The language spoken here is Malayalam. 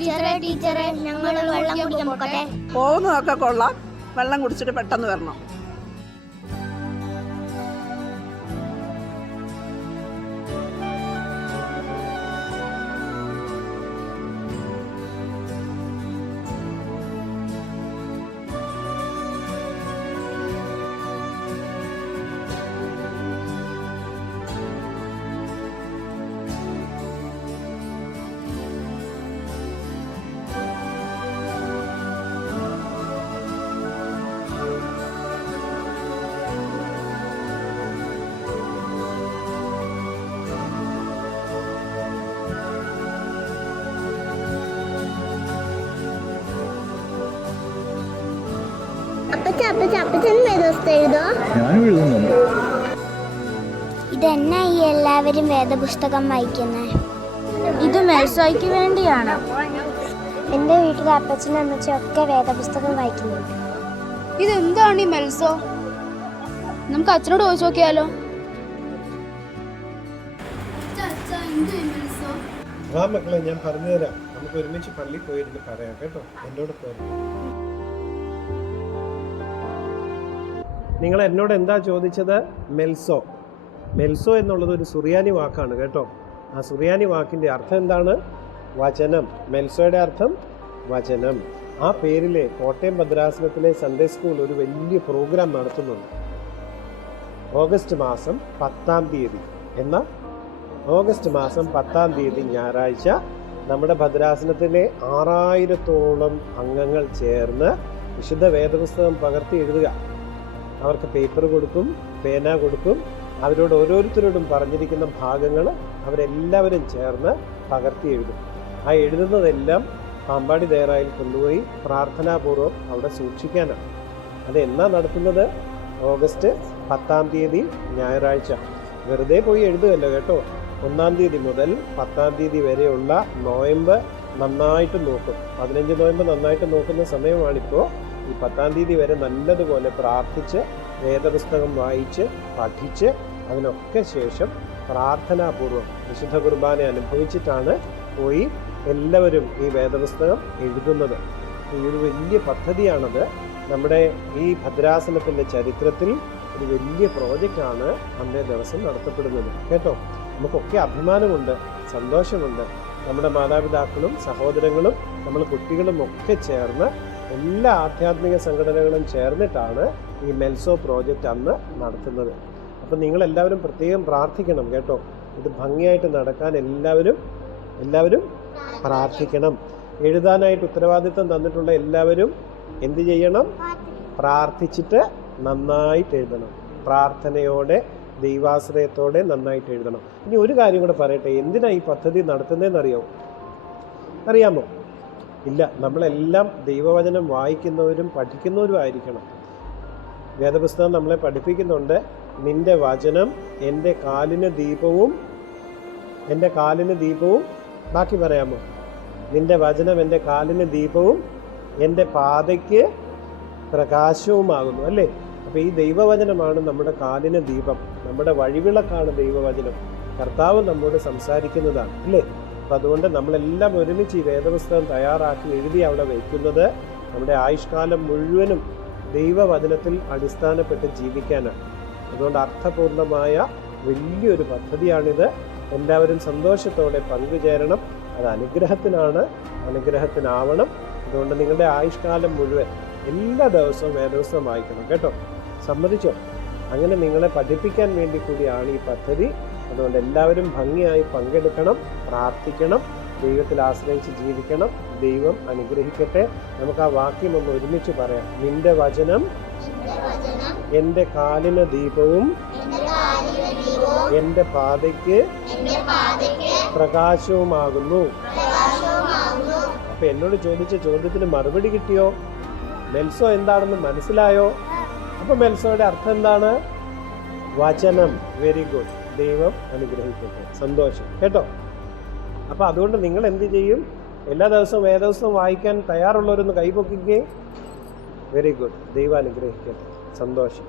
ടീച്ചറെ ഞങ്ങൾ വെള്ളം കുടിക്കാൻ പോകട്ടെ. പോകുന്നതൊക്കെ കൊള്ളാം, വെള്ളം കുടിച്ചിട്ട് പെട്ടെന്ന് വരണം. ഇതെന്നാ ഈ എല്ലാവരും വേദപുസ്തകം വായിക്കുന്നത്? ഇത് മെൽസോയ്ക്ക് വേണ്ടിയാണ്. എൻ്റെ വീട്ടിലെ അപ്പച്ചനും അമ്മച്ചും ഒക്കെ വേദപുസ്തകം വായിക്കുന്നുണ്ട്. ഇതെന്താണ് ഈ മെൽസോ? നമുക്ക് അച്ഛനോട് ചോദിച്ചു നോക്കിയാലോ? മക്കളെ, ഞാൻ പറഞ്ഞുതരാം. നമുക്ക് ഒരുമിച്ച് പള്ളിയിൽ പോയിരുന്ന് പറയാം കേട്ടോ. എന്നോട് പോരും. നിങ്ങൾ എന്നോട് എന്താ ചോദിച്ചത്? മെൽസോ. മെൽസോ എന്നുള്ളത് ഒരു സുറിയാനി വാക്കാണ് കേട്ടോ. ആ സുറിയാനി വാക്കിൻ്റെ അർത്ഥം എന്താണ്? വചനം. മെൽസോയുടെ അർത്ഥം വചനം. ആ പേരിലെ കോട്ടയം ഭദ്രാസനത്തിലെ സൺഡേ സ്കൂൾ ഒരു വലിയ പ്രോഗ്രാം നടത്തുന്നുണ്ട്. ഓഗസ്റ്റ് മാസം 10-ാം തീയതി ഓഗസ്റ്റ് മാസം 10-ാം തീയതി ഞായറാഴ്ച നമ്മുടെ ഭദ്രാസനത്തിലെ 6000-ഓളം അംഗങ്ങൾ ചേർന്ന് വിശുദ്ധ വേദപുസ്തകം പകർത്തി എഴുതുക. അവർക്ക് പേപ്പർ കൊടുക്കും, പേന കൊടുക്കും. അവരോട് ഓരോരുത്തരോടും പറഞ്ഞിരിക്കുന്ന ഭാഗങ്ങൾ അവരെല്ലാവരും ചേർന്ന് പകർത്തി എഴുതും. ആ എഴുതുന്നതെല്ലാം പാമ്പാടി ദേറായിൽ കൊണ്ടുപോയി പ്രാർത്ഥനാപൂർവ്വം അവിടെ സൂക്ഷിക്കാനാണ്. അത് എന്നാ നടത്തുന്നത്? ഓഗസ്റ്റ് 10-ാം തീയതി ഞായറാഴ്ച. വെറുതെ പോയി എഴുതുകയല്ലോ കേട്ടോ. 1-ാം തീയതി മുതൽ 10-ാം തീയതി വരെയുള്ള നോയമ്പ് നന്നായിട്ട് നോക്കും. 15 നോയമ്പ് നന്നായിട്ട് നോക്കുന്ന സമയമാണിപ്പോൾ. ഈ 10-ാം തീയതി വരെ നല്ലതുപോലെ പ്രാർത്ഥിച്ച് വേദപുസ്തകം വായിച്ച് പഠിച്ച് അതിനൊക്കെ ശേഷം പ്രാർത്ഥനാപൂർവ്വം വിശുദ്ധ കുർബാന അനുഭവിച്ചിട്ടാണ് പോയി എല്ലാവരും ഈ വേദപുസ്തകം എഴുതുന്നത്. ഈ ഒരു വലിയ പദ്ധതിയാണത്. നമ്മുടെ ഈ ഭദ്രാസനത്തിൻ്റെ ചരിത്രത്തിൽ ഒരു വലിയ പ്രോജക്റ്റാണ് അന്നേ ദിവസം നടത്തപ്പെടുന്നത് കേട്ടോ. നമുക്കൊക്കെ അഭിമാനമുണ്ട്, സന്തോഷമുണ്ട്. നമ്മുടെ മാതാപിതാക്കളും സഹോദരങ്ങളും നമ്മൾ കുട്ടികളും ഒക്കെ ചേർന്ന് എല്ലാ ആധ്യാത്മിക സംഘടനകളും ചേർന്നിട്ടാണ് ഈ മെൽസോ പ്രോജക്റ്റ് അന്ന് നടത്തുന്നത്. അപ്പം നിങ്ങളെല്ലാവരും പ്രത്യേകം പ്രാർത്ഥിക്കണം കേട്ടോ. ഇത് ഭംഗിയായിട്ട് നടക്കാൻ എല്ലാവരും പ്രാർത്ഥിക്കണം. എഴുതാനായിട്ട് ഉത്തരവാദിത്വം തന്നിട്ടുള്ള എല്ലാവരും എന്ത് ചെയ്യണം? പ്രാർത്ഥിച്ചിട്ട് നന്നായിട്ട് എഴുതണം. പ്രാർത്ഥനയോടെ ദൈവാശ്രയത്തോടെ നന്നായിട്ട് എഴുതണം. ഇനി ഒരു കാര്യം കൂടെ പറയട്ടെ. എന്തിനാ ഈ പദ്ധതി നടത്തുന്നതെന്ന് അറിയാമോ? ഇല്ല, നമ്മളെല്ലാം ദൈവവചനം വായിക്കുന്നവരും പഠിക്കുന്നവരും ആയിരിക്കണം. വേദപുസ്തകം നമ്മളെ പഠിപ്പിക്കുന്നുണ്ട്. നിന്റെ വചനം എൻ്റെ കാലിന് ദീപവും ബാക്കി പറയാമോ? നിന്റെ വചനം എൻ്റെ കാലിന് ദീപവും എൻ്റെ പാതയ്ക്ക് പ്രകാശവുമാകുന്നു അല്ലേ? അപ്പോൾ ഈ ദൈവവചനമാണ് നമ്മുടെ കാലിന് ദീപം, നമ്മുടെ വഴിവിളക്കാണ് ദൈവവചനം. കർത്താവ് നമ്മോട് സംസാരിക്കുന്നതാണ് അല്ലേ? അപ്പം അതുകൊണ്ട് നമ്മളെല്ലാം ഒരുമിച്ച് ഈ വേദപുസ്തകം തയ്യാറാക്കി എഴുതി അവിടെ വയ്ക്കുന്നത് നമ്മുടെ ആയുഷ്കാലം മുഴുവനും ദൈവവചനത്തിൽ അടിസ്ഥാനപ്പെട്ട് ജീവിക്കാനാണ്. അതുകൊണ്ട് അർത്ഥപൂർണമായ വലിയൊരു പദ്ധതിയാണിത്. എല്ലാവരും സന്തോഷത്തോടെ പങ്കുചേരണം. അത് അനുഗ്രഹത്തിനാവണം. അതുകൊണ്ട് നിങ്ങളുടെ ആയുഷ്കാലം മുഴുവൻ എല്ലാ ദിവസവും വേദപുസ്തകം വായിക്കണം കേട്ടോ. സമ്മതിച്ചോ? അങ്ങനെ നിങ്ങളെ പഠിപ്പിക്കാൻ വേണ്ടി കൂടിയാണ് ഈ പദ്ധതി. അതുകൊണ്ട് എല്ലാവരും ഭംഗിയായി പങ്കെടുക്കണം, പ്രാർത്ഥിക്കണം, ദൈവത്തിൽ ആശ്രയിച്ച് ജീവിക്കണം. ദൈവം അനുഗ്രഹിക്കട്ടെ. നമുക്ക് ആ വാക്യം ഒന്ന് ഒരുമിച്ച് പറയാം. നിന്റെ വചനം എൻ്റെ കാലിന് ദീപവും എൻ്റെ പാതയ്ക്ക് പ്രകാശവുമാകുന്നു. അപ്പൊ എന്നോട് ചോദിച്ച ചോദ്യത്തിന് മറുപടി കിട്ടിയോ? മെൽസോ എന്താണെന്ന് മനസ്സിലായോ? അപ്പൊ മെൽസോയുടെ അർത്ഥം എന്താണ്? വചനം. Very good. ദൈവം അനുഗ്രഹിക്കട്ടെ. സന്തോഷം കേട്ടോ. അപ്പൊ അതുകൊണ്ട് നിങ്ങൾ എന്ത് ചെയ്യും? എല്ലാ ദിവസവും വേദപുസ്തകം വായിക്കാൻ തയ്യാറുള്ളവരൊന്ന് കൈപൊക്കിക്കേ. Very good. ദൈവം അനുഗ്രഹിക്കട്ടെ. സന്തോഷം.